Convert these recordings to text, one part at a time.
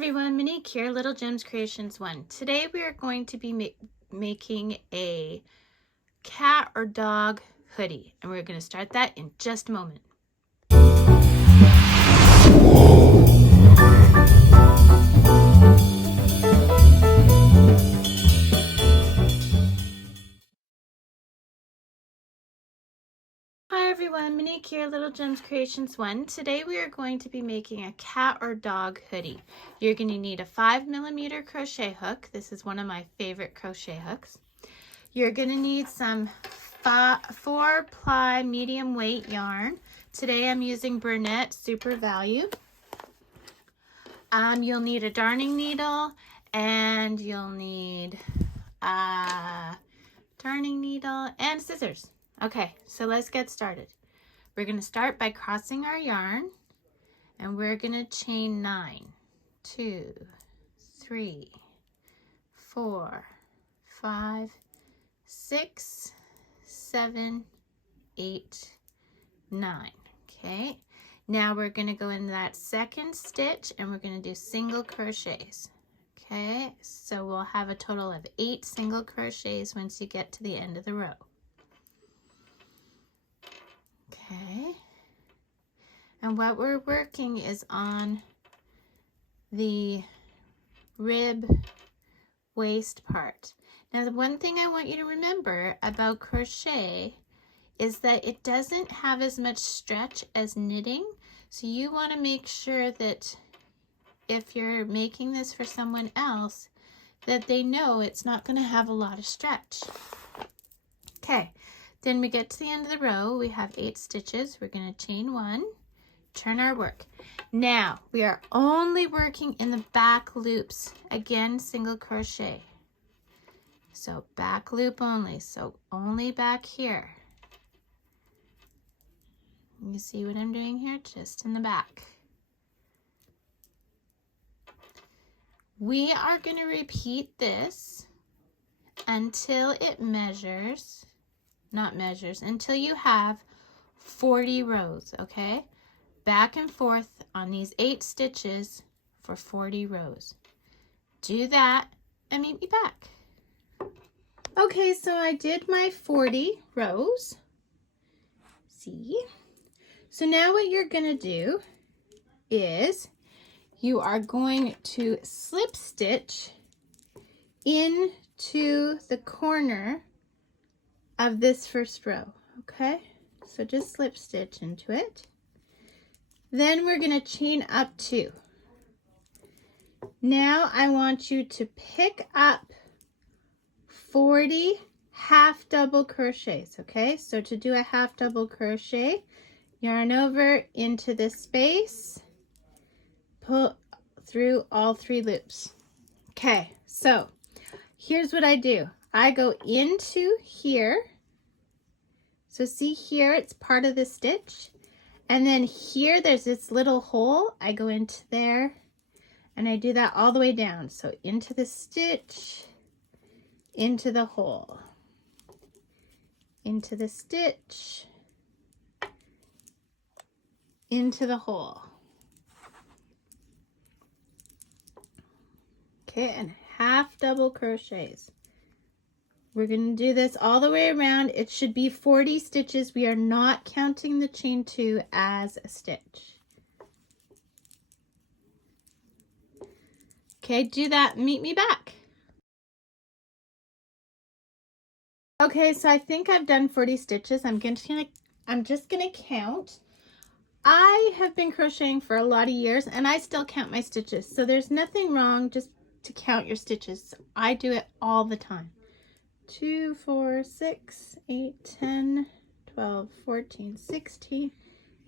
everyone, Monique here, Little Gems Creations 1. Today we are going to be making a cat or dog hoodie, and we're going to start that in just a moment. Hi everyone, Monique here, Little Gems Creations 1. Today we are going to be making a cat or dog hoodie. You're going to need a 5mm crochet hook. This is one of my favorite crochet hooks. You're going to need some 4-ply medium weight yarn. Today I'm using Bernette Super Value. You'll need a darning needle, and you'll need a darning needle and scissors. Okay, so let's get started. We're going to start by crossing our yarn, and we're going to chain 9, 2, 3, 4, 5, 6, 7, 8, 9. Okay, now we're going to go into that second stitch and we're going to do single crochets. Okay, so we'll have a total of 8 single crochets once you get to the end of the row. Okay, and what we're working is on the rib waist part. Now, the one thing I want you to remember about crochet is that it doesn't have as much stretch as knitting, so you want to make sure that if you're making this for someone else, that they know it's not going to have a lot of stretch. Okay, then we get to the end of the row. We have 8 stitches. We're going to chain 1, turn our work. Now we are only working in the back loops. Again, single crochet. So back loop only, so only back here. You see what I'm doing here? Just in the back. We are going to repeat this until it measures, until you have 40 rows, okay? Back and forth on these 8 stitches for 40 rows. Do that and meet me back. Okay, so I did my 40 rows. See? So now what you're going to do is you are going to slip stitch into the corner of this first row, okay? So just slip stitch into it. Then we're going to chain up 2. Now I want you to pick up 40 half double crochets, okay? So to do a half double crochet, yarn over into the space, pull through all 3 loops. Okay, so here's what I do. I go into here. So see here, it's part of the stitch. And then here, there's this little hole. I go into there and I do that all the way down. So into the stitch, into the hole, into the stitch, into the hole. Okay, and half double crochets. We're going to do this all the way around. It should be 40 stitches. We are not counting the chain 2 as a stitch. Okay, do that. Meet me back. Okay, so I think I've done 40 stitches. I'm just gonna count. I have been crocheting for a lot of years and I still count my stitches. So there's nothing wrong just to count your stitches. I do it all the time. 2, 4, 6, 8, 10, 12, 14, 16,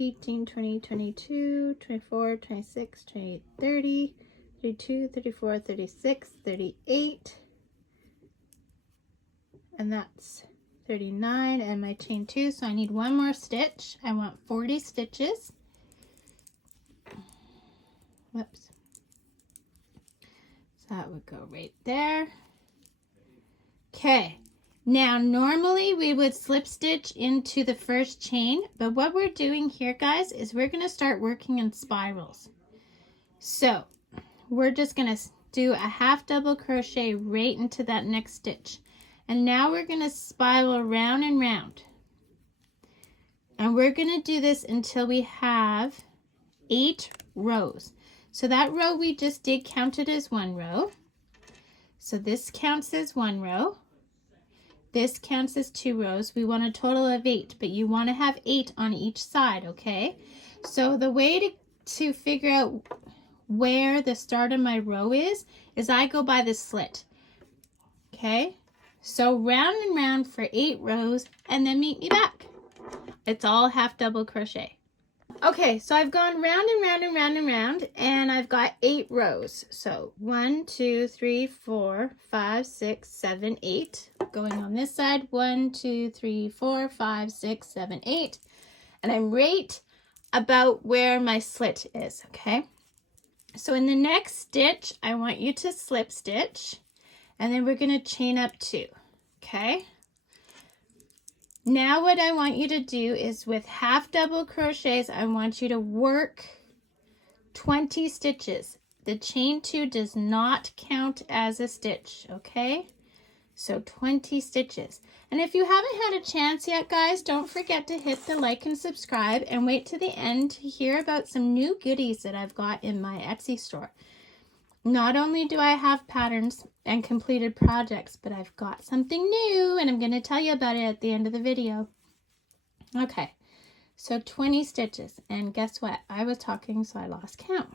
18, 20, 22, 24, 26, 28, 30, 32, 34, 36, 38, and that's 39, and my chain 2, so I need 1 more stitch. I want 40 stitches. Whoops. So that would go right there. Okay, now normally we would slip stitch into the first chain, but what we're doing here, guys, is we're going to start working in spirals. So we're just going to do a half double crochet right into that next stitch. And now we're going to spiral around and round. And we're going to do this until we have 8 rows. So that row we just did counted as 1 row. So this counts as 1 row. This counts as 2 rows. We want a total of 8, but you want to have 8 on each side, okay? So the way to figure out where the start of my row is I go by the slit, okay? So round and round for 8 rows and then meet me back. It's all half double crochet. Okay, so I've gone round and round and round and round, and I've got 8 rows. So 1, 2, 3, 4, 5, 6, 7, 8. Going on this side, 1, 2, 3, 4, 5, 6, 7, 8. And I'm right about where my slit is, okay? So in the next stitch, I want you to slip stitch, and then we're going to chain up 2, okay? Now what I want you to do is with half double crochets, I want you to work 20 stitches. The chain 2 does not count as a stitch, okay? So 20 stitches. And if you haven't had a chance yet, guys, don't forget to hit the like and subscribe and wait to the end to hear about some new goodies that I've got in my Etsy store. Not only do I have patterns and completed projects, but I've got something new and I'm going to tell you about it at the end of the video. Okay, so 20 stitches, and guess what? I was talking so I lost count.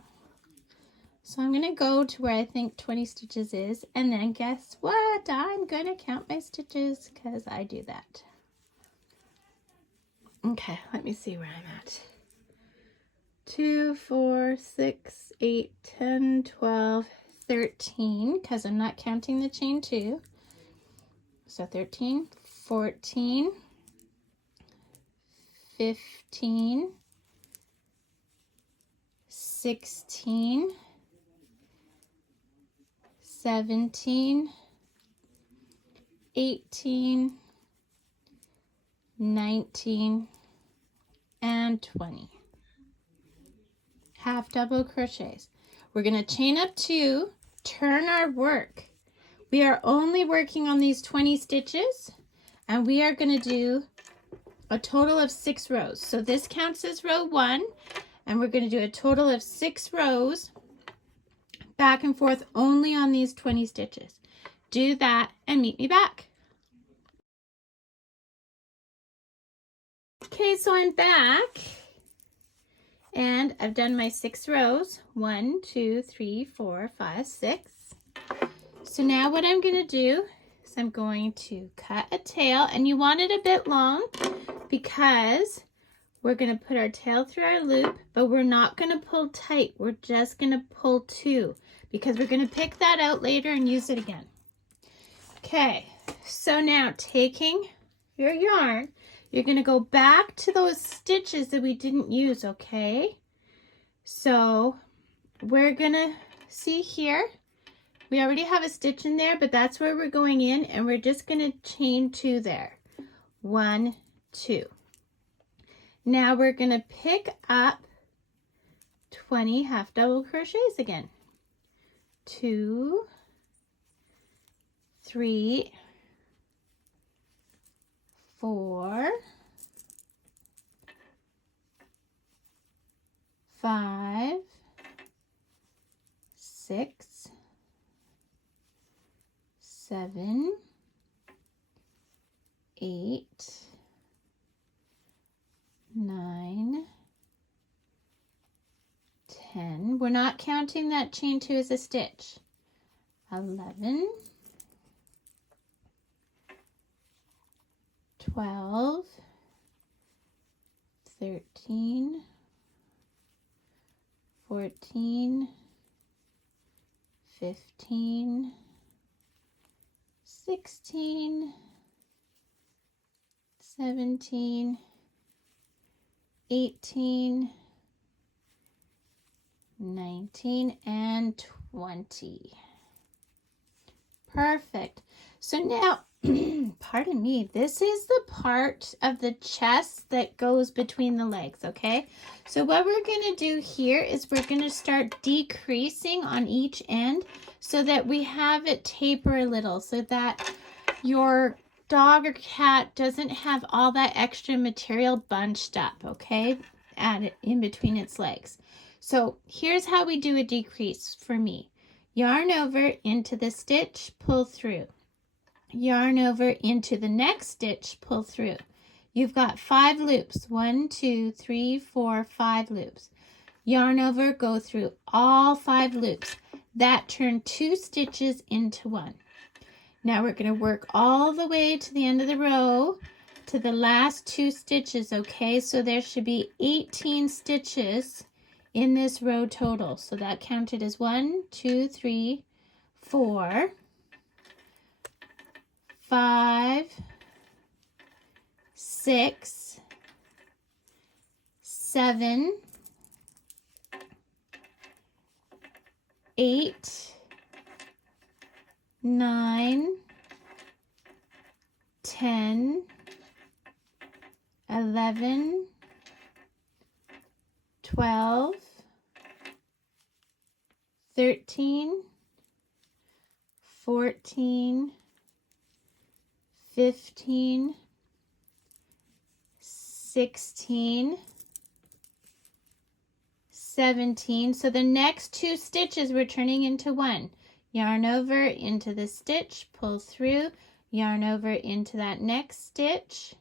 So I'm going to go to where I think 20 stitches is, and then guess what? I'm going to count my stitches because I do that. Okay, let me see where I'm at. 2, 4, 6, 8, 10, 12, 13, because I'm not counting the chain 2. So 13, 14, 15, 16, 17, 18, 19, and 20. Half double crochets. We're going to chain up 2, turn our work. We are only working on these 20 stitches, and we are going to do a total of 6 rows. So this counts as row 1, and we're going to do a total of 6 rows back and forth only on these 20 stitches. Do that and meet me back. Okay, so I'm back. And I've done my 6 rows. 1, 2, 3, 4, 5, 6. So now what I'm going to do is I'm going to cut a tail, and you want it a bit long because we're going to put our tail through our loop, but we're not going to pull tight. We're just going to pull 2 because we're going to pick that out later and use it again. Okay, so now taking your yarn, you're going to go back to those stitches that we didn't use, okay? So we're going to see here, we already have a stitch in there, but that's where we're going in, and we're just going to chain 2 there. 1, 2. Now we're going to pick up 20 half double crochets again. 2, 3, 4, 5, 6, 7, 8, 9, 10. We're not counting that chain 2 as a stitch. 11, 12, 13, 14, 15, 16, 17, 18, 19, and 20. Perfect. So now, pardon me, this is the part of the chest that goes between the legs, okay? So what we're going to do here is we're going to start decreasing on each end so that we have it taper a little so that your dog or cat doesn't have all that extra material bunched up, okay, in between its legs. So here's how we do a decrease for me. Yarn over into the stitch, pull through. Yarn over into the next stitch, pull through. You've got 5 loops. 1, 2, 3, 4, 5 loops. Yarn over, go through all 5 loops. That turned 2 stitches into 1. Now we're going to work all the way to the end of the row to the last 2 stitches, okay? So there should be 18 stitches in this row total. So that counted as 1, 2, 3, 4, 5, 6, 7, 8, 9, 10, 11, 12, 13, 14, 15, 16, 17. So the next 2 stitches we're turning into 1. Yarn over into the stitch, pull through, yarn over into that next stitch,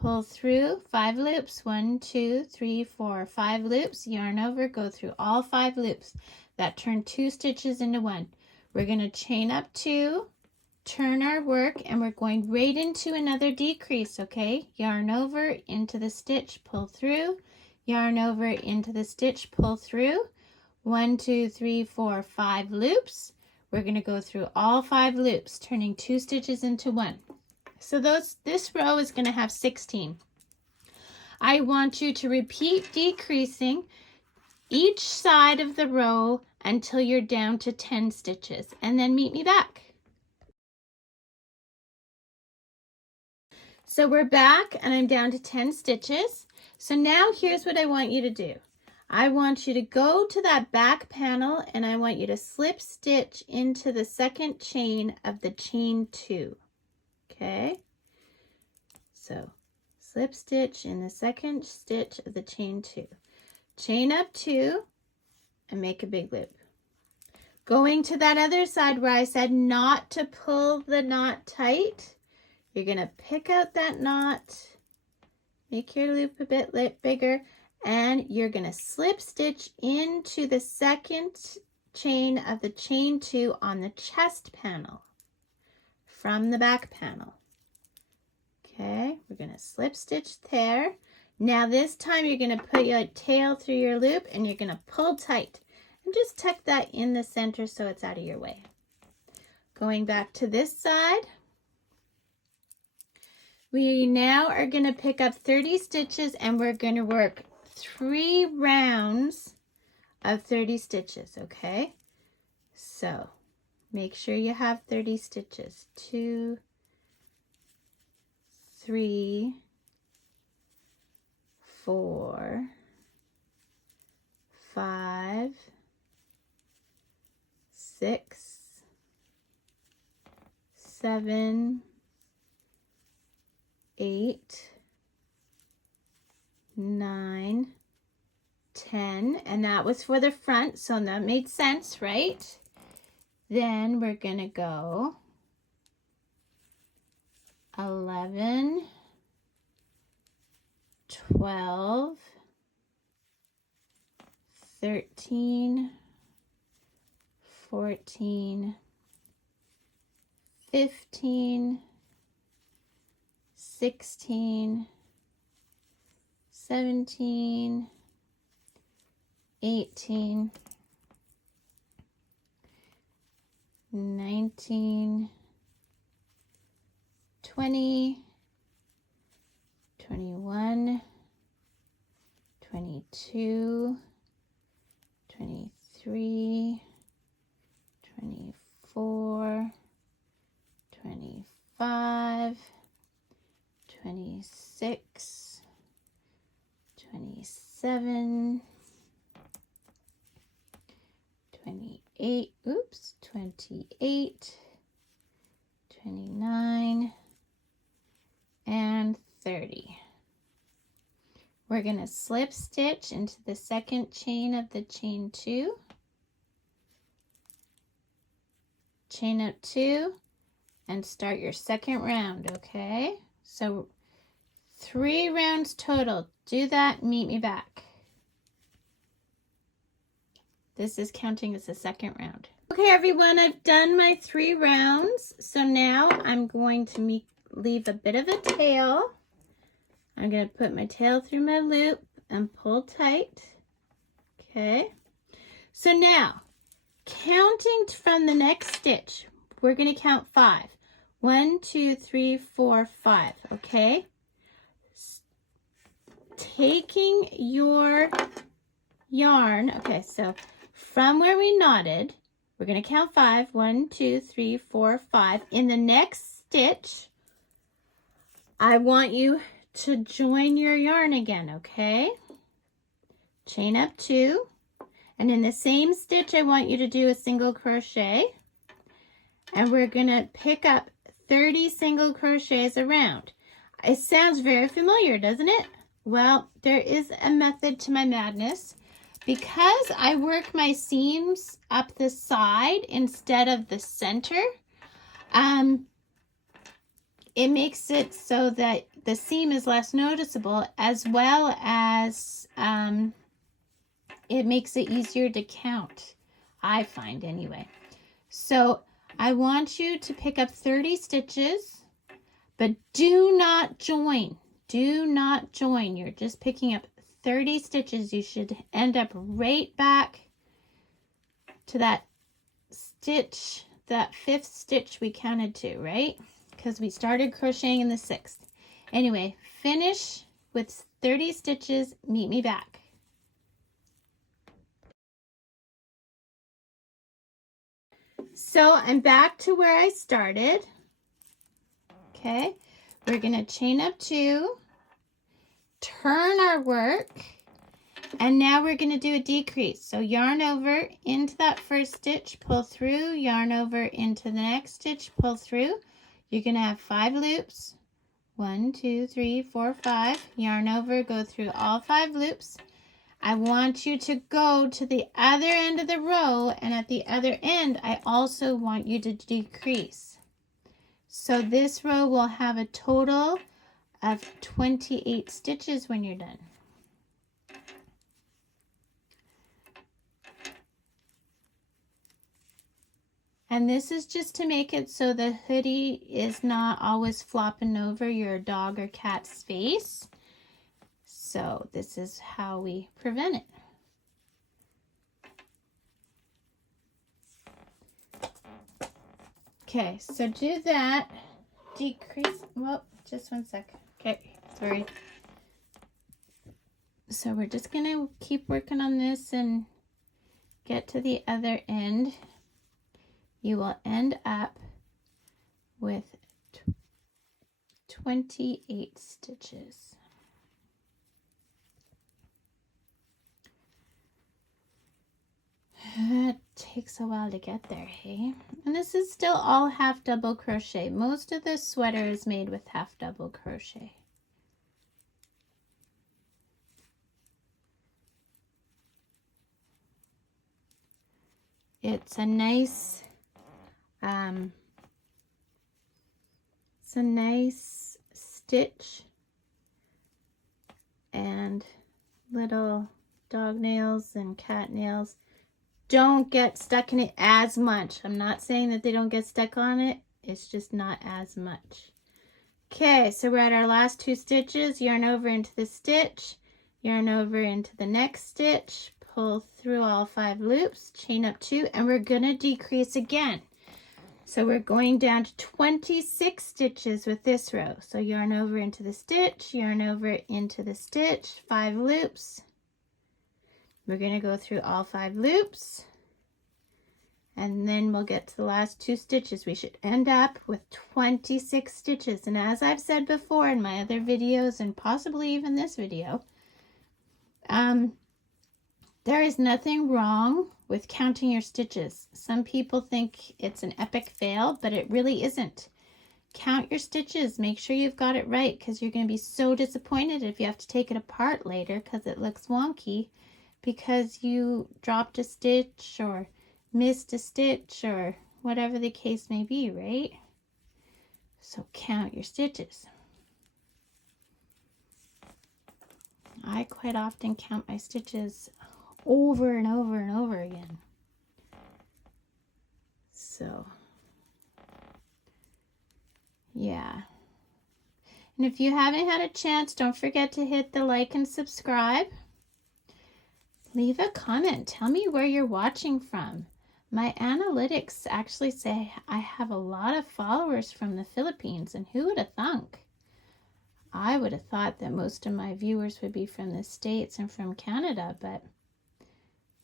pull through, 5 loops, 1, 2, 3, 4, 5 loops, yarn over, go through all 5 loops. That turned 2 stitches into 1. We're going to chain up 2, turn our work, and we're going right into another decrease, okay? Yarn over into the stitch, pull through, yarn over into the stitch, pull through. 1, 2, 3, 4, 5 loops. We're going to go through all 5 loops, turning 2 stitches into 1. So this row is going to have 16. I want you to repeat decreasing each side of the row until you're down to 10 stitches, and then meet me back. So we're back and I'm down to 10 stitches. So now here's what I want you to do. I want you to go to that back panel and I want you to slip stitch into the second chain of the chain 2. Okay? So slip stitch in the second stitch of the chain 2. Chain up 2 and make a big loop. Going to that other side where I said not to pull the knot tight, you're going to pick out that knot, make your loop a bit bigger, and you're going to slip stitch into the second chain of the chain 2 on the chest panel from the back panel. Okay, we're going to slip stitch there. Now this time you're going to put your tail through your loop and you're going to pull tight and just tuck that in the center so it's out of your way. Going back to this side, we now are going to pick up 30 stitches and we're going to work 3 rounds of 30 stitches, okay? So make sure you have 30 stitches. 2, 3, 4, 5, 6, 7, 8, 9, 10, and that was for the front, so that made sense, right? Then we're gonna go 11, 12, 13, 14, 15, 16, 17, 18, 19, 20, 21, 22, 23, 24, 25, 26, 27, 28, oops, 28, 29, and 30. We're going to slip stitch into the second chain of the chain 2, chain up 2, and start your second round, okay? So 3 rounds total. Do that, meet me back. This is counting as the second round. Okay, everyone, I've done my 3 rounds. So now I'm going to leave a bit of a tail. I'm going to put my tail through my loop and pull tight. Okay. So now, counting from the next stitch, we're going to count 5. 1, 2, 3, 4, 5. Okay. Taking your yarn. Okay, so from where we knotted, we're going to count 5. 1, 2, 3, 4, 5. In the next stitch, I want you to join your yarn again, okay? Chain up 2, and in the same stitch I want you to do a single crochet, and we're gonna pick up 30 single crochets around. It sounds very familiar, doesn't it? Well, there is a method to my madness. Because I work my seams up the side instead of the center, it makes it so that the seam is less noticeable, as well as it makes it easier to count, I find anyway. So I want you to pick up 30 stitches, but do not join. Do not join. You're just picking up 30 stitches. You should end up right back to that stitch, that 5th stitch we counted to, right? Because we started crocheting in the 6th. Anyway, finish with 30 stitches, meet me back. So I'm back to where I started. Okay, we're going to chain up 2, turn our work, and now we're going to do a decrease. So yarn over into that first stitch, pull through, yarn over into the next stitch, pull through. You're going to have 5 loops. 1, 2, 3, 4, 5. Yarn over, go through all 5 loops. I want you to go to the other end of the row, and at the other end, I also want you to decrease. So this row will have a total of 28 stitches when you're done. And this is just to make it so the hoodie is not always flopping over your dog or cat's face. So this is how we prevent it. Okay, so do that. Decrease. Well, just one sec. Okay, sorry. So we're just going to keep working on this and get to the other end. You will end up with 28 stitches. It takes a while to get there, hey? And this is still all half double crochet. Most of this sweater is made with half double crochet. It's a nice stitch, and little dog nails and cat nails don't get stuck in it as much. I'm not saying that they don't get stuck on it, it's just not as much. Okay, so we're at our last 2 stitches. Yarn over into the stitch, yarn over into the next stitch, pull through all 5 loops, chain up 2, and we're gonna decrease again. So we're going down to 26 stitches with this row. So yarn over into the stitch, yarn over into the stitch, 5 loops. We're going to go through all 5 loops, And then we'll get to the last 2 stitches. We should end up with 26 stitches. And as I've said before in my other videos and possibly even this video, there is nothing wrong with counting your stitches. Some people think it's an epic fail, but it really isn't. Count your stitches. Make sure you've got it right, because you're going to be so disappointed if you have to take it apart later because it looks wonky because you dropped a stitch or missed a stitch or whatever the case may be, right? So count your stitches. I quite often count my stitches over and over and over again. So, yeah. And if you haven't had a chance, don't forget to hit the like and subscribe. Leave a comment. Tell me where you're watching from. My analytics actually say I have a lot of followers from the Philippines, and who would have thunk? I would have thought that most of my viewers would be from the States and from Canada, but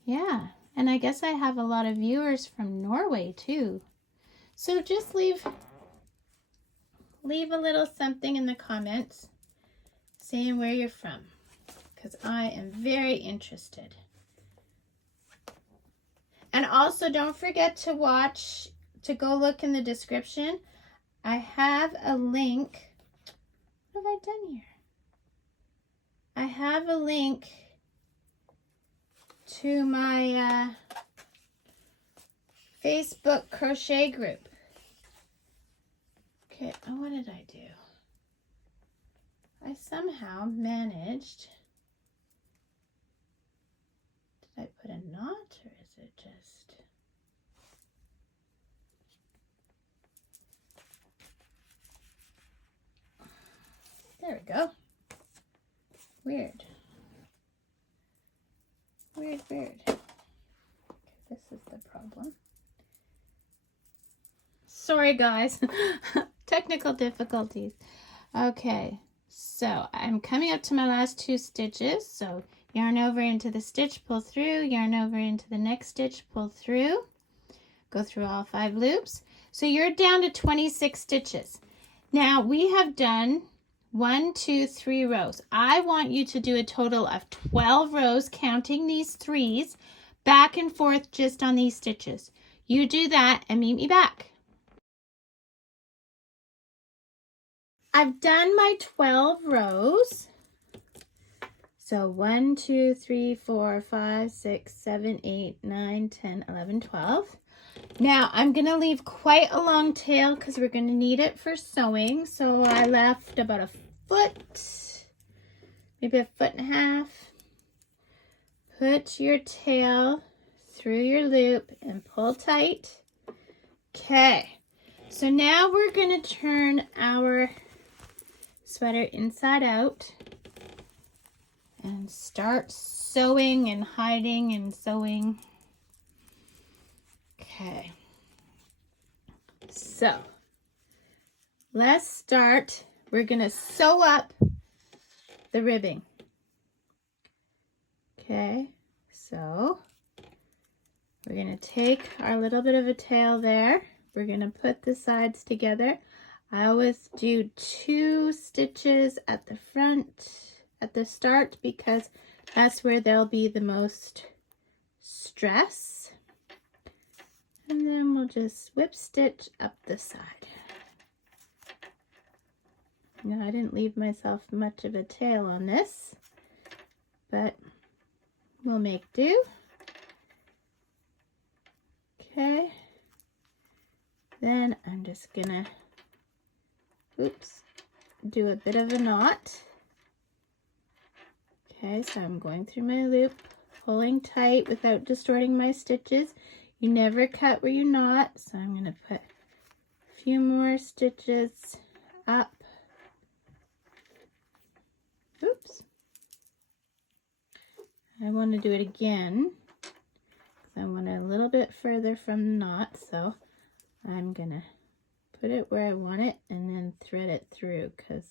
yeah. And I guess I have a lot of viewers from Norway too. So just leave a little something in the comments saying where you're from, because I am very interested. And also don't forget to go look in the description. I have a link. What have I done here? I have a link to my Facebook crochet group. Okay, what did I do? I somehow managed. Did I put a knot, or is it just? There we go. Weird. Weird. Okay, this is the problem. Sorry, guys. Technical difficulties. Okay, so I'm coming up to my last 2 stitches. So yarn over into the stitch, pull through, yarn over into the next stitch, pull through, go through all 5 loops. So you're down to 26 stitches. Now we have done 1, 2, 3 rows. I want you to do a total of 12 rows, counting these 3s, back and forth just on these stitches. You do that and meet me back. I've done my 12 rows. So 1, 2, 3, 4, 5, 6, 7, 8, 9, 10, 11, 12. Now I'm going to leave quite a long tail because we're going to need it for sewing. So I left about a foot, maybe a foot and a half. Put your tail through your loop and pull tight. Okay, so now we're going to turn our sweater inside out and start sewing and hiding and sewing. Okay, so let's start. We're going to sew up the ribbing. Okay, so we're going to take our little bit of a tail there. We're going to put the sides together. I always do 2 stitches at the front at the start because that's where there'll be the most stress. And then we'll just whip stitch up the side. Now I didn't leave myself much of a tail on this, but we'll make do. Okay, then I'm just gonna do a bit of a knot. Okay, so I'm going through my loop, pulling tight without distorting my stitches. You never cut where you knot, so I'm going to put a few more stitches up. Oops. I want to do it again because I want it a little bit further from the knot, so I'm going to put it where I want it and then thread it through because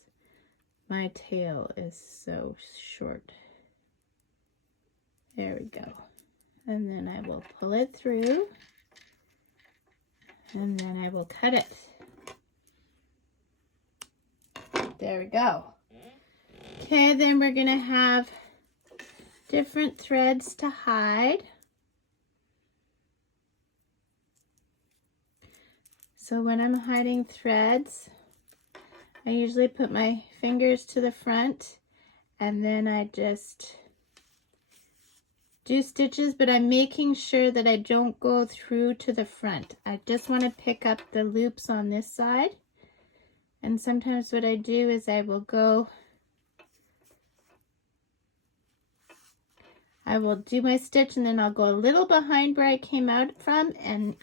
my tail is so short. There we go. And then I will pull it through. And then I will cut it. There we go. Okay, then we're gonna have different threads to hide. So when I'm hiding threads, I usually put my fingers to the front and then I just do stitches, but I'm making sure that I don't go through to the front. I just want to pick up the loops on this side. And sometimes what I do is I will do my stitch and then I'll go a little behind where I came out from and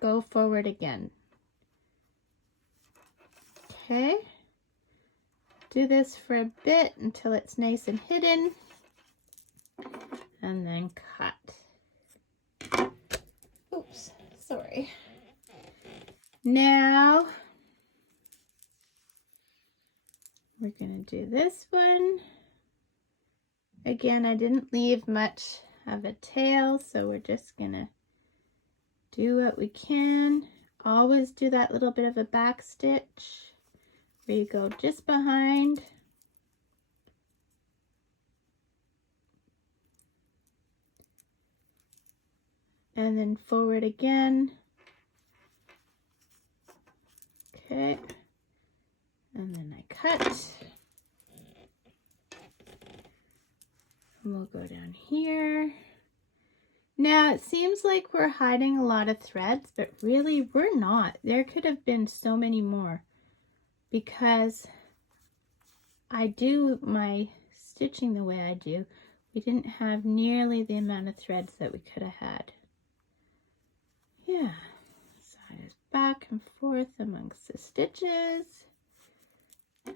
go forward again. Okay. Do this for a bit until it's nice and hidden. And then cut. Oops, sorry. Now we're going to do this one. Again, I didn't leave much of a tail, so we're just going to do what we can. Always do that little bit of a back stitch where you go just behind. And then forward again. Okay. And then I cut. And we'll go down here. Now it seems like we're hiding a lot of threads, but really we're not. There could have been so many more because I do my stitching the way I do. We didn't have nearly the amount of threads that we could have had. Yeah, so I just back and forth amongst the stitches.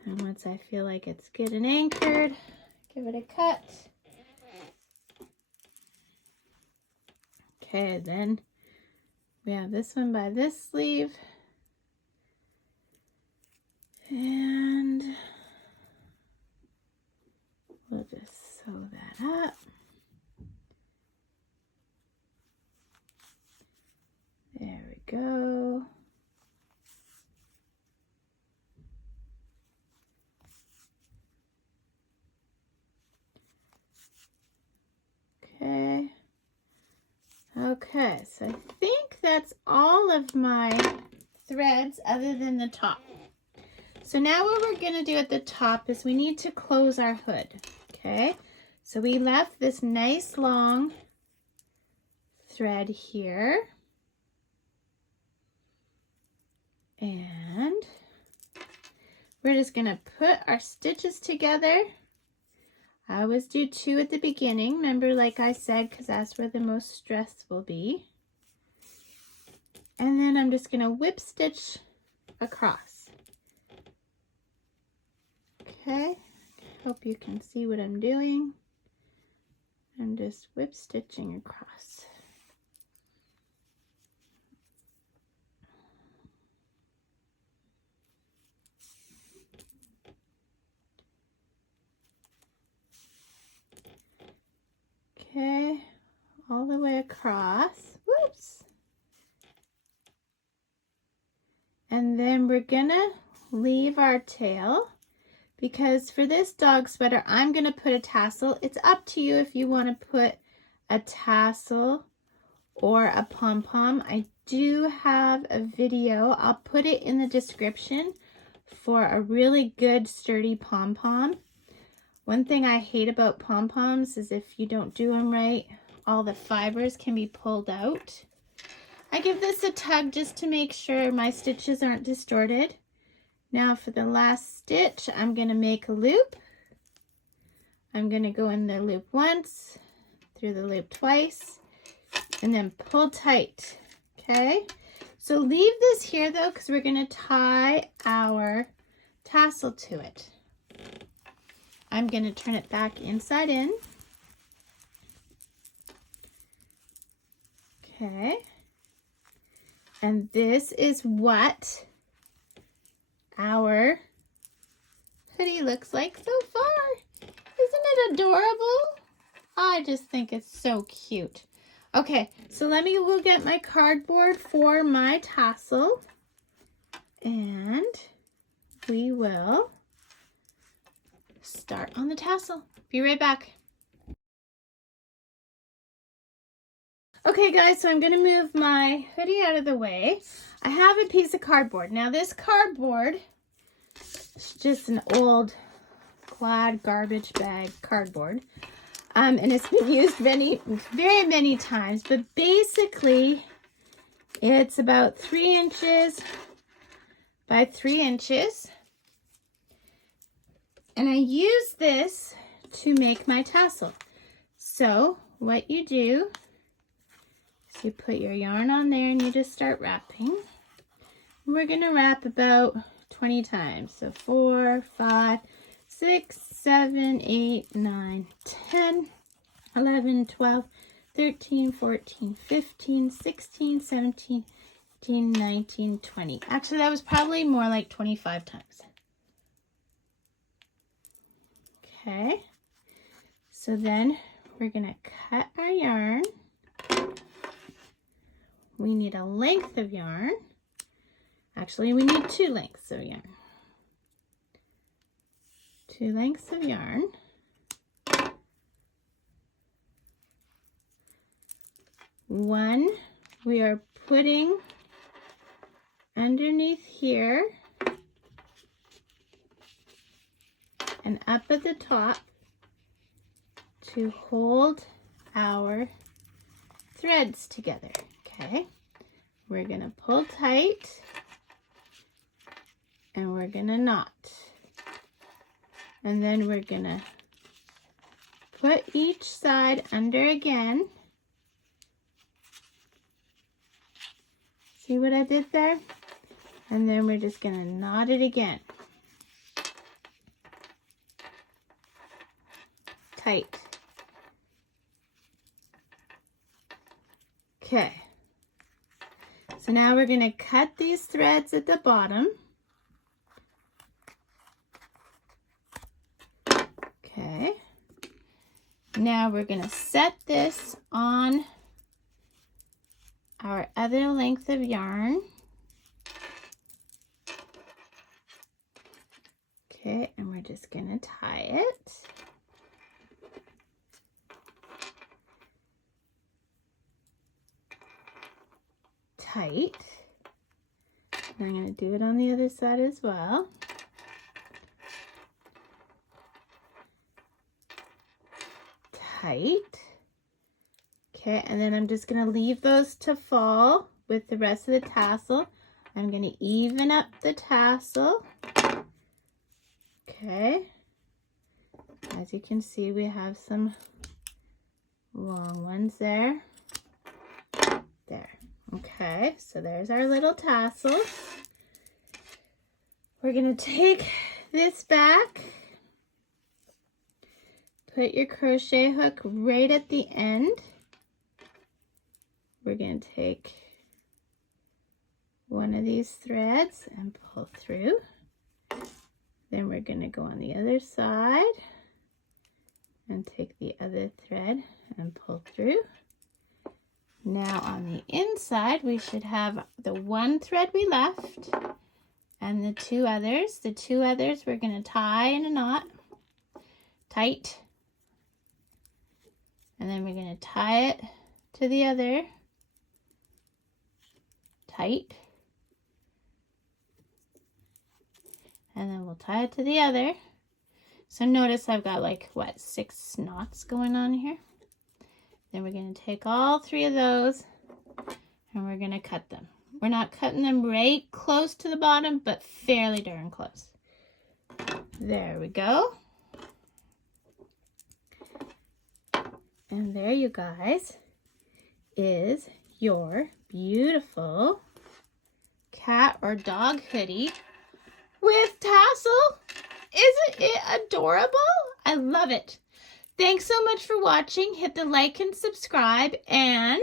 And once I feel like it's good and anchored, give it a cut. Okay, then we have this one by this sleeve. And we'll just sew that up. There we go. Okay. Okay, so I think that's all of my threads other than the top. So now what we're going to do at the top is we need to close our hood. Okay, so we left this nice long thread here. And we're just going to put our stitches together. I always do 2 at the beginning, remember, like I said, because that's where the most stress will be. And then I'm just going to whip stitch across. Okay, hope you can see what I'm doing. I'm just whip stitching across. Okay, all the way across. Whoops. And then we're gonna leave our tail because for this dog sweater, I'm gonna put a tassel. It's up to you if you want to put a tassel or a pom-pom. I do have a video. I'll put it in the description for a really good sturdy pom-pom. One thing I hate about pom-poms is if you don't do them right, all the fibers can be pulled out. I give this a tug just to make sure my stitches aren't distorted. Now for the last stitch, I'm going to make a loop. I'm going to go in the loop once, through the loop twice, and then pull tight. Okay, so leave this here though, because we're going to tie our tassel to it. I'm going to turn it back inside in. Okay. And this is what our hoodie looks like so far. Isn't it adorable? I just think it's so cute. Okay, so let me go get my cardboard for my tassel, and we will start on the tassel. Be right back. Okay guys, so I'm going to move my hoodie out of the way. I have a piece of cardboard. Now this cardboard is just an old Glad garbage bag cardboard. And it's been used very many times, but basically it's about 3 inches by 3 inches. And I use this to make my tassel. So what you do, so you put your yarn on there and you just start wrapping. We're going to wrap about 20 times. So 4, 5, 6, 7, 8, 9, 10, 11, 12, 13, 14, 15, 16, 17, 18, 19, 20. Actually, that was probably more like 25 times. Okay. So then we're going to cut our yarn. We need a length of yarn. Actually, we need 2 lengths of yarn. 2 lengths of yarn. One we are putting underneath here and up at the top to hold our threads together. Okay, we're gonna pull tight and we're gonna knot, and then we're gonna put each side under again. See what I did there? And then we're just gonna knot it again. Tight. Okay. So now we're gonna cut these threads at the bottom. Okay. Now we're gonna set this on our other length of yarn. Okay, and we're just gonna tie it. Tight. And I'm gonna do it on the other side as well. Tight. Okay, and then I'm just gonna leave those to fall with the rest of the tassel. I'm gonna even up the tassel. Okay. As you can see, we have some long ones there. There. Okay, so there's our little tassel. We're gonna take this back. Put your crochet hook right at the end. We're going to take one of these threads and pull through. Then we're going to go on the other side and take the other thread and pull through. Now on the inside, we should have the one thread we left and the 2 others. The 2 others we're going to tie in a knot, tight. And then we're going to tie it to the other, tight. And then we'll tie it to the other. So notice I've got like, what, 6 knots going on here. Then we're going to take all 3 of those and we're going to cut them. We're not cutting them right close to the bottom, but fairly darn close. There we go. And there, you guys, is your beautiful cat or dog hoodie with tassel. Isn't it adorable? I love it. Thanks so much for watching. Hit the like and subscribe, and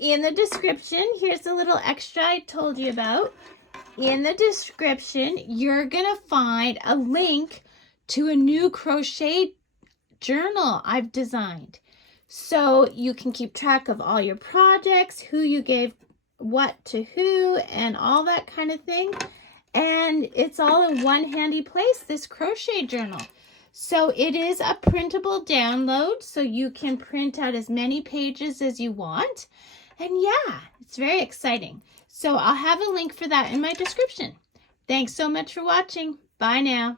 in the description, here's the little extra I told you about. In the description, you're gonna find a link to a new crochet journal I've designed. So you can keep track of all your projects, who you gave what to who, and all that kind of thing. And it's all in one handy place, this crochet journal. So it is a printable download, so you can print out as many pages as you want. And yeah, it's very exciting. So I'll have a link for that in my description. Thanks so much for watching. Bye now.